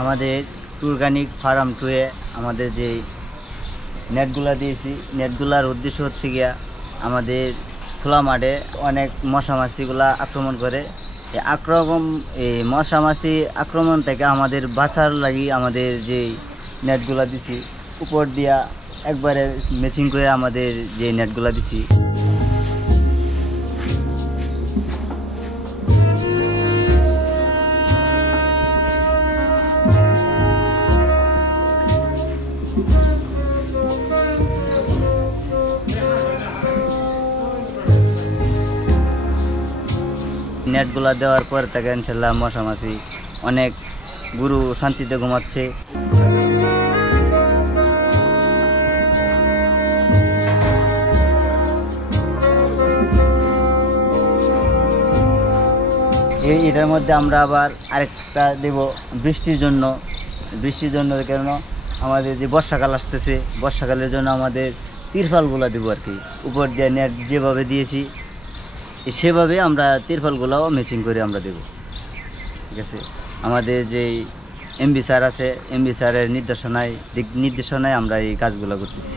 আমাদের টুরগানিক ফার্ম টুয়ে আমাদের যে নেটগুলা দিয়েছি, নেটগুলার উদ্দেশ্য হচ্ছে গিয়া আমাদের খোলা মাঠে অনেক মশা মাছিগুলা আক্রমণ করে। এই মশা মাছি আক্রমণ থেকে আমাদের বাঁচার লাগি আমাদের যে নেটগুলা দিছি উপর দিয়া একবারে ম্যাচিং করে আমাদের যে নেটগুলা দিছি। নেটগুলা দেওয়ার পর থেকে ইনশাল্লাহ মশা মাছি অনেক গরু শান্তিতে ঘুমাচ্ছে। এটার মধ্যে আমরা আবার আরেকটা দেব বৃষ্টির জন্য কেন আমাদের যে বর্ষাকাল আসতেছে, বর্ষাকালের জন্য আমাদের তিরপালগুলো দেবো আর কি। উপর দিয়ে নেট যেভাবে দিয়েছি সেভাবে আমরা তিরপালগুলোও ম্যাচিং করে আমরা দেব। ঠিক আছে, আমাদের যে এমবি স্যার আছে, এমবি স্যারের নির্দেশনায় আমরা এই কাজগুলো করতেছি।